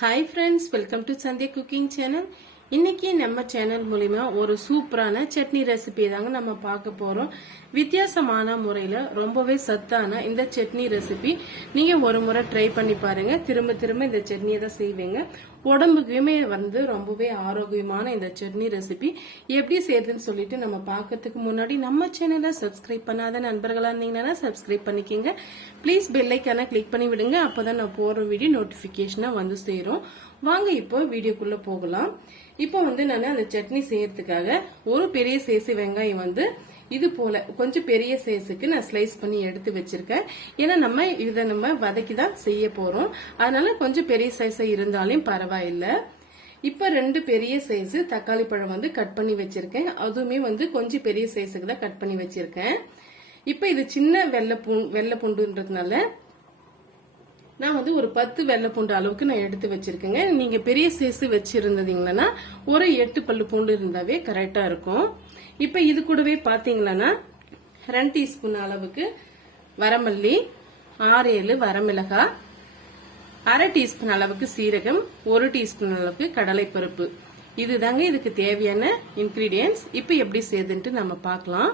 Hi friends welcome to Sandhya cooking channel இன்னைக்கு நம்ம channel மூலிமா ஒரு சூப்பரான சட்னி ரெசிபி தாங்க நம்ம பார்க்க போறோம். வித்தியாசமான முறையில ரொம்பவே சத்தான இந்த சட்னி ரெசிபி நீங்க ஒரு முறை ட்ரை பண்ணி பாருங்க. திரும்ப திரும்ப இந்த சட்னியை தான் செய்வீங்க. உடம்புக்குமே வந்து ரொம்பவே ஆரோக்கியமான இந்த சட்னி ரெசிபி எப்படி செய்யுதுன்னு சொல்லிட்டு நம்ம பார்க்கறதுக்கு முன்னாடி நம்ம சேனலை சப்ஸ்கிரைப் பண்ணாத நண்பர்களா இருந்தீங்கன்னா சப்ஸ்கிரைப் பண்ணிக்கோங்க. ப்ளீஸ் பெல்லைக்கான கிளிக் பண்ணி விடுங்க அப்பதான் நான் போற வீடியோ நோட்டிபிகேஷனா வந்து சேரும். வாங்க இப்போ வீடியோக்குள்ள போகலாம். இப்போ வந்து நான் அந்த சட்னி செய்யறதுக்காக ஒரு பெரிய சேசி வெங்காயம் வந்து இது போல கொஞ்சம் பெரிய சைஸுக்கு நான் ஸ்லைஸ் பண்ணி எடுத்து வச்சிருக்கேன். ஏன்னா நம்ம இதை நம்ம வதக்கி தான் செய்ய போறோம். அதனால கொஞ்சம் பெரிய சைஸா இருந்தாலும் பரவாயில்லை. இப்ப ரெண்டு பெரிய சைஸ் தக்காளி பழம் வந்து கட் பண்ணி வச்சிருக்கேன். அதுவுமே வந்து கொஞ்சம் பெரிய சைஸுக்கு தான் கட் பண்ணி வச்சிருக்கேன். இப்ப இது சின்ன வெள்ளை பூ வெள்ளை பூண்டுன்றதுனால நான் வந்து ஒரு பத்து வெள்ளை பூண்டு அளவுக்கு நான் எடுத்து வச்சிருக்கேங்க. நீங்க பெரிய சைஸ் வச்சிருந்தீங்கன்னா ஒரு எட்டு பல்லு பூண்டு இருந்தாவே கரெக்டா இருக்கும். இப்ப இது கூடவே பாத்தீங்கன்னா ரெண்டு டீஸ்பூன் அளவுக்கு வரமல்லி ஆறு ஏழு வரமிளகாய் அரை டீஸ்பூன் அளவுக்கு சீரகம் ஒரு டீஸ்பூன் அளவுக்கு கடலைப்பருப்பு. இதுதாங்க இதுக்கு தேவையான இன்கிரீடியன்ஸ் இப்ப எப்படி செய்யுதுன்ட்டு நம்ம பார்க்கலாம்.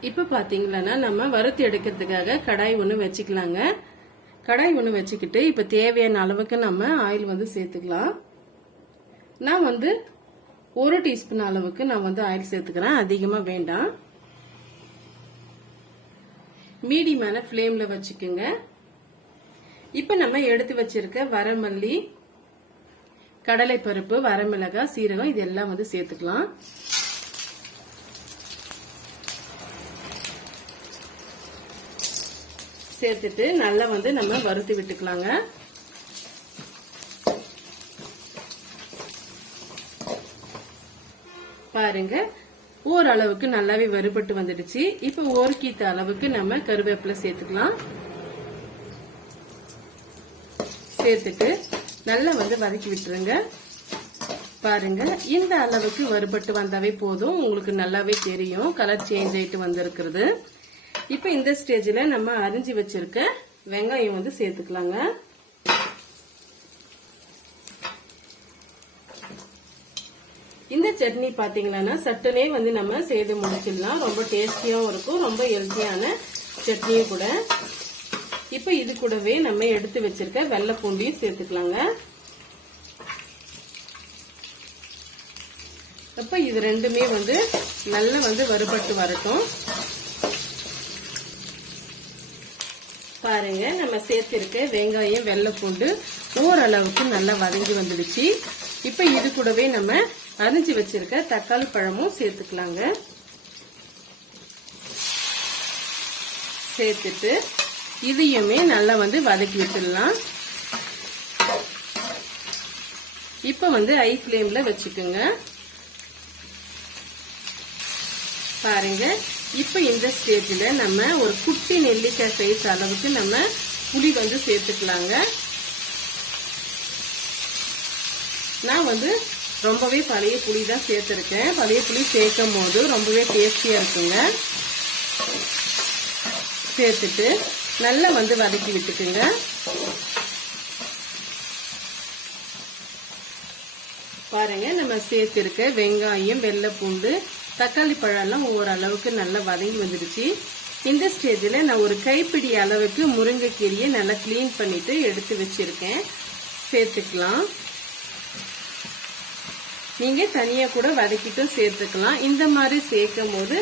இப்ப பாத்தீங்கன்னா நம்ம வறுத்து எடுக்கிறதுக்காக கடாய் ஒன்று வச்சுக்கலாங்க. கடாய் ஒன்று வச்சுக்கிட்டு இப்ப தேவையான அளவுக்கு நம்ம ஆயில் வந்து சேர்த்துக்கலாம். நான் வந்து ஒரு டீஸ்பூன் அளவுக்கு நான் வந்து ஆயில் சேர்த்துக்கிறேன். அதிகமா வேண்டாம். மீடியமான ஃப்ளேமில் வச்சுக்கோங்க. இப்ப நம்ம எடுத்து வச்சிருக்க வரமல்லி கடலைப்பருப்பு வரமிளகாய் சீரகம் இது எல்லாம் வந்து சேர்த்துக்கலாம். சேர்த்துட்டு நல்லா வந்து நம்ம வறுத்து விட்டுக்கலாங்க. பாருங்க ஓரளவுக்கு நல்லாவே வறுபட்டு வந்துடுச்சு. இப்ப ஒரு கீத்த அளவுக்கு நம்ம கருவேப்பிலை சேர்த்துக்கலாம். சேர்த்துட்டு நல்லா வந்து வதக்கி விட்டுருங்க. பாருங்க இந்த அளவுக்கு வறுபட்டு வந்தாவே போதும். உங்களுக்கு நல்லாவே தெரியும். கலர் சேஞ்ச் ஆயிட்டு வந்திருக்கிறது. இப்போ இந்த ஸ்டேஜில் நம்ம அரிஞ்சு வச்சிருக்க வெங்காயம் வந்து சேர்த்துக்கலாங்க. இந்த சட்னி பார்த்தீங்கன்னா சட்டனே வந்து நம்ம செய்து முடிச்சிடலாம். ரொம்ப டேஸ்டியாகவும் இருக்கும் ரொம்ப ஹெல்த்தியான சட்னியும் கூட. இப்போ இது கூடவே நம்ம எடுத்து வச்சிருக்க வெள்ளை பூண்டையும் சேர்த்துக்கலாங்க. அப்போ இது ரெண்டுமே வந்து நல்லா வந்து வறுபட்டு வரட்டும். பாருங்க நம்ம சேர்த்திருக்க வெங்காயம் வெள்ளை பூண்டு ஓரளவுக்கு நல்லா வதங்கி வந்துடுச்சு. இப்ப இது கூடவே நம்ம அரிஞ்சு வச்சிருக்க தக்காளி பழமும் சேர்த்துக்கலாங்க. சேர்த்துட்டு இதையுமே நல்லா வந்து வதக்கி விட்டுடலாம். இப்ப வந்து ஐ ஃபிளேம்ல வச்சுக்கோங்க. பாருங்க. இப்போ இந்த ஸ்டேஜில் நம்ம ஒரு குட்டி நெல்லிக்காய் சைஸ் அளவுக்கு நம்ம புளி வந்து சேர்த்துக்கலாங்க. நான் வந்து ரொம்பவே பழைய புளி தான் சேர்த்துருக்கேன். பழைய புளி சேர்க்கும் போது ரொம்பவே டேஸ்டியாக இருக்குங்க. சேர்த்துட்டு நல்லா வந்து வதக்கி விட்டுக்குங்க. பாருங்க நம்ம சேர்த்திருக்க வெங்காயம் வெள்ளை பூண்டு தக்காளி பழம்லாம் ஓரளவுக்கு நல்லா வதங்கி வந்துடுச்சு. இந்த ஸ்டேஜில் நான் ஒரு கைப்பிடி அளவுக்கு முருங்கைக்கீரையை நல்லா க்ளீன் பண்ணிவிட்டு எடுத்து வச்சுருக்கேன். சேர்த்துக்கலாம். நீங்கள் தனியாக கூட வதக்கிட்டும் சேர்த்துக்கலாம். இந்த மாதிரி சேர்க்கும் போது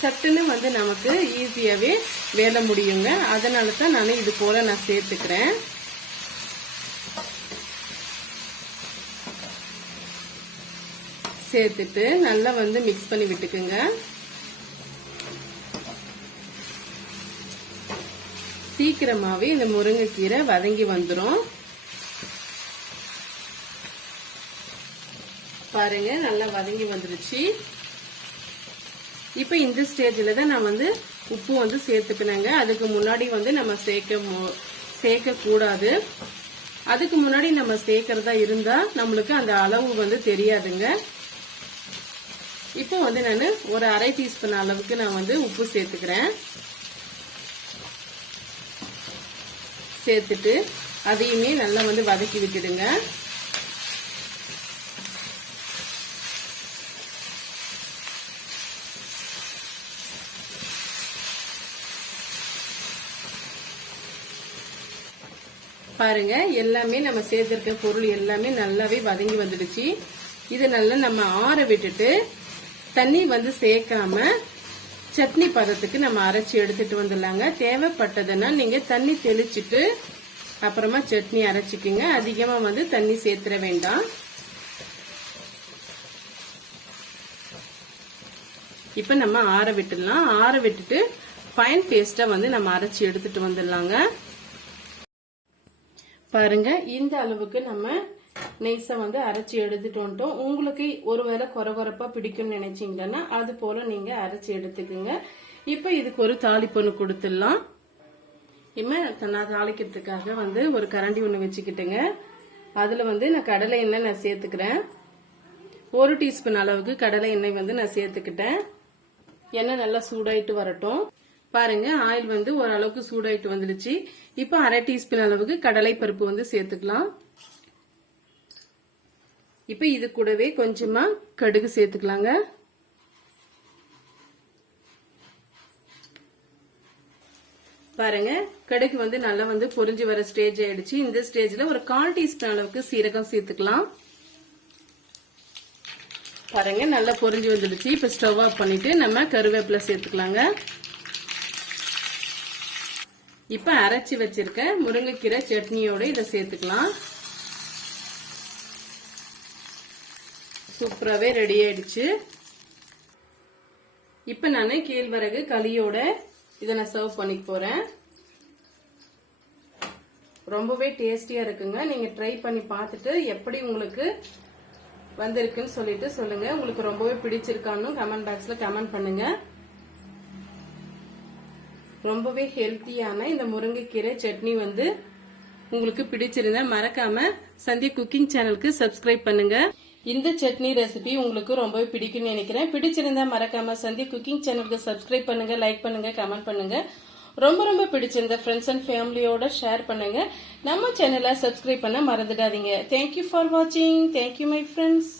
சட்டுன்னு வந்து நமக்கு ஈஸியாகவே வேலை முடியுங்க. அதனால தான் நான் இது போல நான் சேர்த்துக்கிறேன். சேர்த்துட்டு நல்லா வந்து மிக்ஸ் பண்ணி விட்டுக்குங்க. சீக்கிரமாவே இந்த முருங்கைக்கீரை வதங்கி வந்துடும் பாருங்க நல்லா வதங்கி வந்துருச்சு. இப்ப இந்த ஸ்டேஜில் தான் நான் வந்து உப்பு வந்து சேர்த்துக்கினேங்க. அதுக்கு முன்னாடி வந்து நம்ம சேர்க்க சேர்க்க கூடாது அதுக்கு முன்னாடி நம்ம சேர்க்கறதா இருந்தா நம்மளுக்கு அந்த அளவு வந்து தெரியாதுங்க. இப்போ வந்து நான் ஒரு அரை டீஸ்பூன் அளவுக்கு நான் வந்து உப்பு சேர்த்துக்கிறேன். சேர்த்துட்டு அதையுமே நல்லா வந்து வதக்கி விட்டுடுங்க. பாருங்க எல்லாமே நம்ம சேர்த்திருக்க பொருள் எல்லாமே நல்லாவே வதங்கி வந்துடுச்சு. இது நல்லா நம்ம ஆற விட்டுட்டு தண்ணி வந்து சேர்க்காம சட்னி பதத்துக்கு நம்ம அரைச்சி எடுத்துட்டு வந்துடலாங்க. தேவைப்பட்டதுன்னா நீங்க தண்ணி தெளிச்சிட்டு அப்புறமா சட்னி அரைச்சிக்கிங்க. அதிகமா வந்து தண்ணி சேர்த்துற வேண்டாம். இப்ப நம்ம ஆற விட்டுடலாம். ஆற விட்டுட்டு ஃபைன் பேஸ்டா வந்து நம்ம அரைச்சி எடுத்துட்டு வந்துடலாங்க. பாருங்க இந்த அளவுக்கு நம்ம நெய்ஸை வந்து அரைச்சி எடுத்துட்டு வந்துட்டோம் உங்களுக்கு ஒருவேளை குறகுறப்பா பிடிக்கும்னு நினைச்சீங்கன்னா அது போல நீங்க அரைச்சி எடுத்துக்கோங்க. இப்போ இதுக்கு ஒரு தாளிப்பொண்ணு கொடுத்துடலாம். இனிமே நான் தாளிக்கிறதுக்காக வந்து ஒரு கரண்டி ஒன்று வச்சுக்கிட்டுங்க. அதுல வந்து நான் கடலை எண்ணெய் நான் சேர்த்துக்கிறேன். ஒரு டீஸ்பூன் அளவுக்கு கடலை எண்ணெய் வந்து நான் சேர்த்துக்கிட்டேன். எண்ணெய் நல்லா சூடாயிட்டு வரட்டும். பாருங்க ஆயில் வந்து ஓரளவுக்கு சூடாயிட்டு வந்துடுச்சு. இப்போ அரை டீஸ்பூன் அளவுக்கு கடலை பருப்பு வந்து சேர்த்துக்கலாம். இப்போ இது கூடவே கொஞ்சமா கடுகு சேர்த்துக்கலாங்க. பாருங்க கடுகு வந்து நல்லா வந்து பொரிஞ்சு வர ஸ்டேஜ் ஆயிடுச்சு. இந்த ஸ்டேஜ்ல ஒரு கால் டீஸ்பூன் அளவுக்கு சீரகம் சேர்த்துக்கலாம். பாருங்க நல்லா பொரிஞ்சு வந்துடுச்சு. இப்ப ஸ்டவ் ஆஃப் பண்ணிட்டு நம்ம கருவேப்பிலை சேர்த்துக்கலாங்க. இப்ப அரைச்சி வச்சிருக்க முருங்கைக்கீரை சட்னியோட இதை சேர்த்துக்கலாம். சூப்பராகவே ரெடி ஆயிடுச்சு. இப்போ நான் கேழ்வரகு களியோட இதை நான் சர்வ் பண்ணிக்க போகிறேன் ரொம்பவே டேஸ்டியாக இருக்குங்க. நீங்கள் ட்ரை பண்ணி பார்த்துட்டு எப்படி உங்களுக்கு வந்திருக்குன்னு சொல்லிட்டு சொல்லுங்கள் உங்களுக்கு ரொம்பவே பிடிச்சிருக்கான்னு கமெண்ட் பாக்ஸில் கமெண்ட் பண்ணுங்கள் ரொம்பவே ஹெல்த்தியான இந்த முருங்கைக்கீரை சட்னி வந்து உங்களுக்கு பிடிச்சிருந்தா மறக்காம சந்தியா குக்கிங் சேனலுக்கு சப்ஸ்கிரைப் பண்ணுங்க. இந்த சட்னி ரெசிபி உங்களுக்கு ரொம்பவே பிடிக்கும்னு நினைக்கிறேன். பிடிச்சிருந்தா மறக்காம சந்தி குக்கிங் சேனலுக்கு சப்ஸ்கிரைப் பண்ணுங்க லைக் பண்ணுங்க கமெண்ட் பண்ணுங்க. ரொம்ப ரொம்ப பிடிச்சிருந்த ஃப்ரெண்ட்ஸ் அண்ட் ஃபேமிலியோட ஷேர் பண்ணுங்க. நம்ம சேனலை சப்ஸ்கிரைப் பண்ண மறந்துடாதீங்க. தேங்க்யூ ஃபார் வாட்சிங் தேங்க்யூ மை ஃப்ரெண்ட்ஸ்